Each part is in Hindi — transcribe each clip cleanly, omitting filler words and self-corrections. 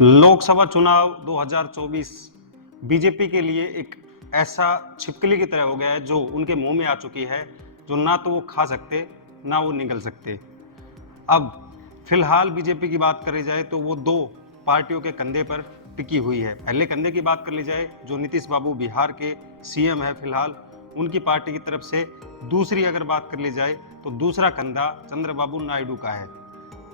लोकसभा चुनाव 2024 बीजेपी के लिए एक ऐसा छिपकली की तरह हो गया है जो उनके मुंह में आ चुकी है, जो ना तो वो खा सकते ना वो निगल सकते। अब फिलहाल बीजेपी की बात करी जाए तो वो दो पार्टियों के कंधे पर टिकी हुई है। पहले कंधे की बात कर ली जाए, जो नीतीश बाबू बिहार के सीएम है फिलहाल, उनकी पार्टी की तरफ से। दूसरी अगर बात कर ली जाए तो दूसरा कंधा चंद्रबाबू नायडू का है।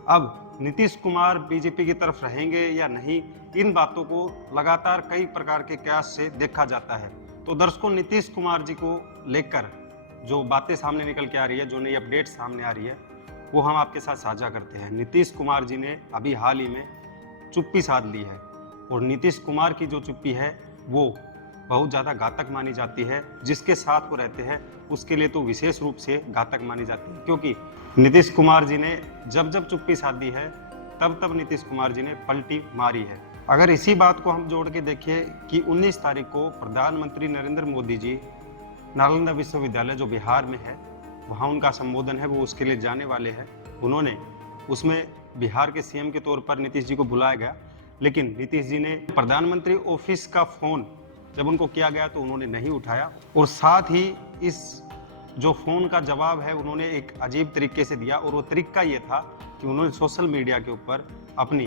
अब नीतीश कुमार बीजेपी की तरफ रहेंगे या नहीं, इन बातों को लगातार कई प्रकार के कयास से देखा जाता है। तो दर्शकों, नीतीश कुमार जी को लेकर जो बातें सामने निकल के आ रही है, जो नई अपडेट सामने आ रही है, वो हम आपके साथ साझा करते हैं। नीतीश कुमार जी ने अभी हाल ही में चुप्पी साध ली है, और नीतीश कुमार की जो चुप्पी है वो बहुत ज़्यादा घातक मानी जाती है। जिसके साथ वो रहते हैं उसके लिए तो विशेष रूप से घातक मानी जाती है, क्योंकि नीतीश कुमार जी ने जब जब चुप्पी साधी है तब तब नीतीश कुमार जी ने पलटी मारी है। अगर इसी बात को हम जोड़ के देखें कि 19 तारीख को प्रधानमंत्री नरेंद्र मोदी जी नालंदा विश्वविद्यालय जो बिहार में है, वहाँ उनका संबोधन है, वो उसके लिए जाने वाले हैं। उन्होंने उसमें बिहार के सीएम के तौर पर नीतीश जी को बुलाया गया, लेकिन नीतीश जी ने प्रधानमंत्री ऑफिस का फोन जब उनको किया गया तो उन्होंने नहीं उठाया, और साथ ही इस जो फोन का जवाब है उन्होंने एक अजीब तरीके से दिया। और वो तरीका ये था कि उन्होंने सोशल मीडिया के ऊपर अपनी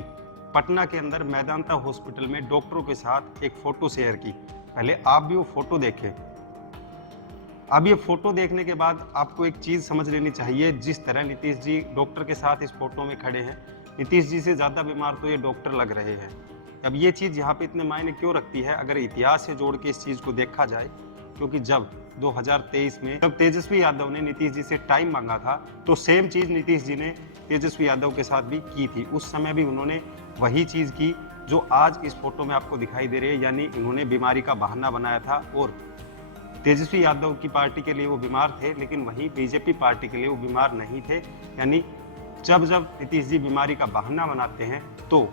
पटना के अंदर मेदांता हॉस्पिटल में डॉक्टरों के साथ एक फोटो शेयर की। पहले आप भी वो फोटो देखें। अब ये फोटो देखने के बाद आपको एक चीज समझ लेनी चाहिए, जिस तरह नीतीश जी डॉक्टर के साथ इस फोटो में खड़े हैं, नीतीश जी से ज्यादा बीमार तो ये डॉक्टर लग रहे हैं। अब ये चीज यहाँ पे इतने मायने क्यों रखती है अगर इतिहास से जोड़ के इस चीज को देखा जाए, क्योंकि जब 2023 में जब तेजस्वी यादव ने नीतीश जी से टाइम मांगा था, तो सेम चीज नीतीश जी ने तेजस्वी यादव के साथ भी की थी। उस समय भी उन्होंने वही चीज की जो आज इस फोटो में आपको दिखाई दे रही है, यानी इन्होंने बीमारी का बहाना बनाया था। और तेजस्वी यादव की पार्टी के लिए वो बीमार थे, लेकिन वहीं बीजेपी पार्टी के लिए वो बीमार नहीं थे। यानी जब जब नीतीश जी बीमारी का बहाना बनाते हैं तो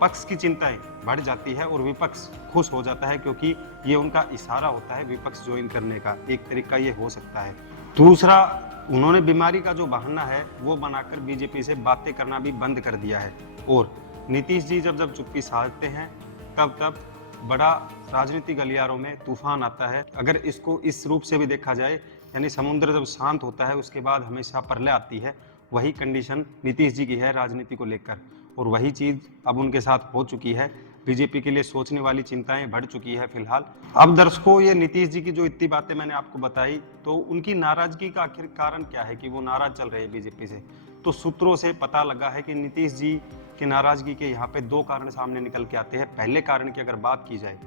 पक्ष की चिंताएं बढ़ जाती है और विपक्ष खुश हो जाता है, क्योंकि ये उनका इशारा होता है विपक्ष ज्वाइन करने का। एक तरीका ये हो सकता है। दूसरा, उन्होंने बीमारी का जो बहाना है वो बनाकर बीजेपी से बातें करना भी बंद कर दिया है। और नीतीश जी जब जब चुप्पी साधते हैं तब तब बड़ा राजनीतिक गलियारों में तूफान आता है। अगर इसको इस रूप से भी देखा जाए, यानी समुद्र जब शांत होता है उसके बाद हमेशा प्रलय आती है, वही कंडीशन नीतीश जी की है राजनीति को लेकर, और वही चीज अब उनके साथ हो चुकी है। बीजेपी के लिए सोचने वाली चिंताएं बढ़ चुकी है फिलहाल। अब दर्शकों, ये नीतीश जी की जो इतनी बातें मैंने आपको बताई, तो उनकी नाराजगी का आखिर कारण क्या है कि वो नाराज चल रहे हैं बीजेपी से। तो सूत्रों से पता लगा है कि नीतीश जी की नाराजगी के यहाँ पे दो कारण सामने निकल के आते हैं। पहले कारण की अगर बात की जाए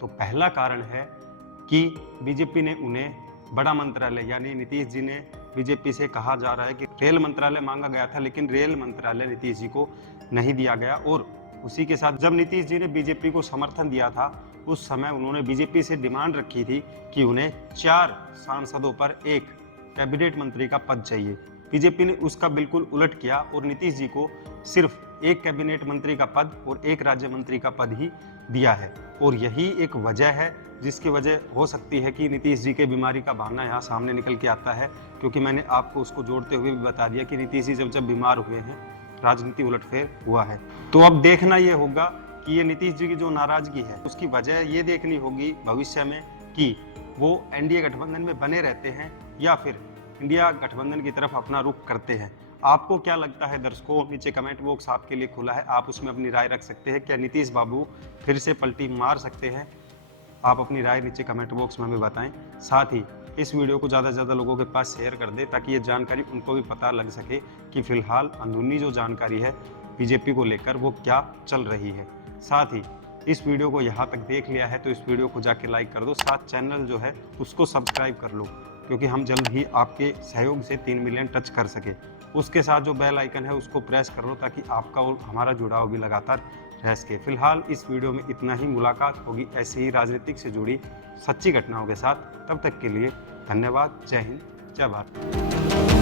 तो पहला कारण है कि बीजेपी ने उन्हें बड़ा मंत्रालय, यानी नीतीश जी ने बीजेपी से कहा जा रहा है कि रेल मंत्रालय मांगा गया था, लेकिन रेल मंत्रालय नीतीश जी को नहीं दिया गया। और उसी के साथ जब नीतीश जी ने बीजेपी को समर्थन दिया था, उस समय उन्होंने बीजेपी से डिमांड रखी थी कि उन्हें 4 सांसदों पर एक कैबिनेट मंत्री का पद चाहिए। बीजेपी ने उसका बिल्कुल उलट किया और नीतीश जी को सिर्फ एक कैबिनेट मंत्री का पद और एक राज्य मंत्री का पद ही दिया है। और यही एक वजह है जिसकी वजह हो सकती है कि नीतीश जी के बीमारी का बहाना यहाँ सामने निकल के आता है, क्योंकि मैंने आपको उसको जोड़ते हुए भी बता दिया कि नीतीश जी जब जब बीमार हुए हैं राजनीति उलटफेर हुआ है। तो अब देखना ये होगा कि ये नीतीश जी की जो नाराजगी है उसकी वजह ये देखनी होगी भविष्य में कि वो एनडीए गठबंधन में बने रहते हैं या फिर इंडिया गठबंधन की तरफ अपना रुख करते हैं। आपको क्या लगता है दर्शकों? नीचे कमेंट बॉक्स आपके लिए खुला है, आप उसमें अपनी राय रख सकते हैं। क्या नीतीश बाबू फिर से पलटी मार सकते हैं? आप अपनी राय नीचे कमेंट बॉक्स में हमें बताएं। साथ ही इस वीडियो को ज़्यादा से ज़्यादा लोगों के पास शेयर कर दें, ताकि ये जानकारी उनको भी पता लग सके कि फिलहाल अंदरूनी जो जानकारी है बीजेपी को लेकर वो क्या चल रही है। साथ ही इस वीडियो को यहाँ तक देख लिया है तो इस वीडियो को जाके लाइक कर दो, साथ चैनल जो है उसको सब्सक्राइब कर लो, क्योंकि हम जल्द ही आपके सहयोग से 3 मिलियन टच कर सके। उसके साथ जो बेल आइकन है उसको प्रेस कर लो, ताकि आपका और हमारा जुड़ाव भी लगातार रह सके। फिलहाल इस वीडियो में इतना ही। मुलाकात होगी ऐसे ही राजनीतिक से जुड़ी सच्ची घटनाओं के साथ। तब तक के लिए धन्यवाद। जय हिंद, जय भारत।